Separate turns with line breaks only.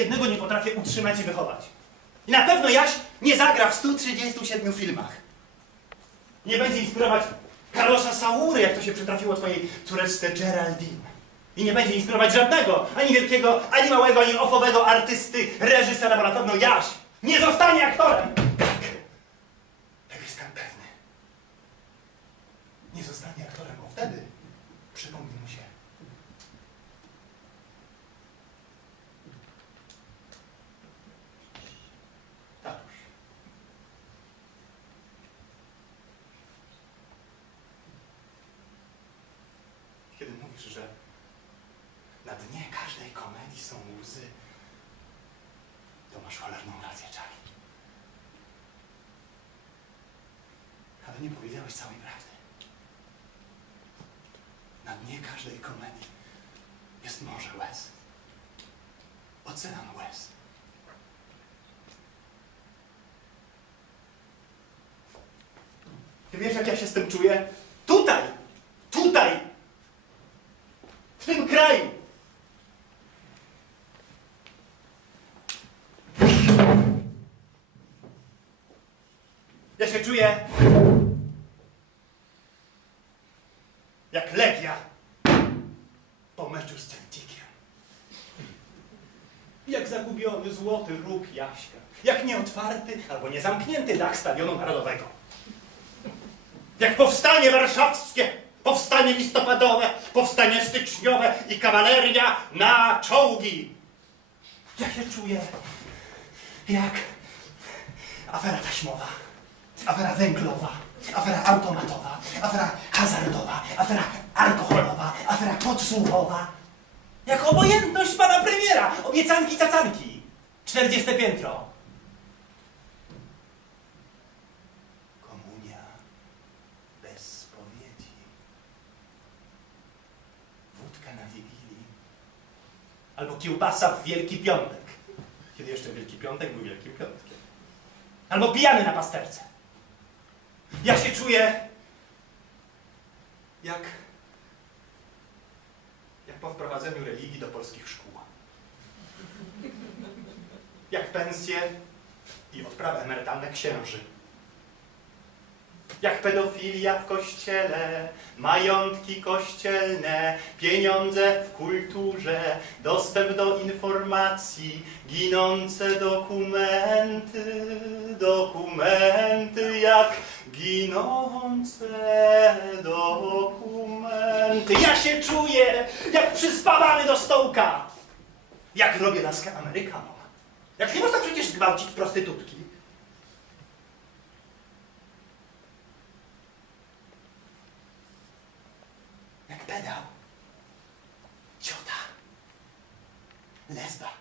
jednego nie potrafię utrzymać i wychować. I na pewno Jaś nie zagra w 137 filmach. Nie będzie inspirować Carlosa Saury, jak to się przytrafiło twojej córeczce Geraldine. I nie będzie inspirować żadnego, ani wielkiego, ani małego, ani ofowego artysty, reżysera, bo na pewno Jaś nie zostanie aktorem. Tak. Tego jestem pewny. Nie zostanie aktorem, bo wtedy przypomni mu się. Że na dnie każdej komedii są łzy, to masz cholerną rację, Charlie. Ale nie powiedziałeś całej prawdy. Na dnie każdej komedii jest morze łez. Ocean łez. Ty wiesz, jak ja się z tym czuję? W tym kraju! Ja się czuję jak Legia po meczu z Celticiem. Jak zagubiony złoty róg Jaśka. Jak nieotwarty albo niezamknięty dach Stadionu Narodowego. Jak powstanie warszawskie, powstanie listopadowe, powstanie kawaleria na czołgi. Ja się czuję jak afera taśmowa, afera węglowa, afera automatowa, afera hazardowa, afera alkoholowa, afera podsłuchowa. Jak obojętność pana premiera, obiecanki cacanki, 40 piętro. Albo kiełbasa w Wielki Piątek. Kiedy jeszcze Wielki Piątek był Wielkim Piątkiem. Albo pijany na pasterce. Ja się czuję jak jak po wprowadzeniu religii do polskich szkół. Jak pensje i odprawy emerytalne księży. Jak pedofilia w kościele, majątki kościelne, pieniądze w kulturze, dostęp do informacji, ginące dokumenty, dokumenty, jak ginące dokumenty. Ja się czuję jak przyspawany do stołka, jak robię laskę Amerykanom. Jak nie można przecież zgwałcić prostytutki. Leda, Ciota, lesba.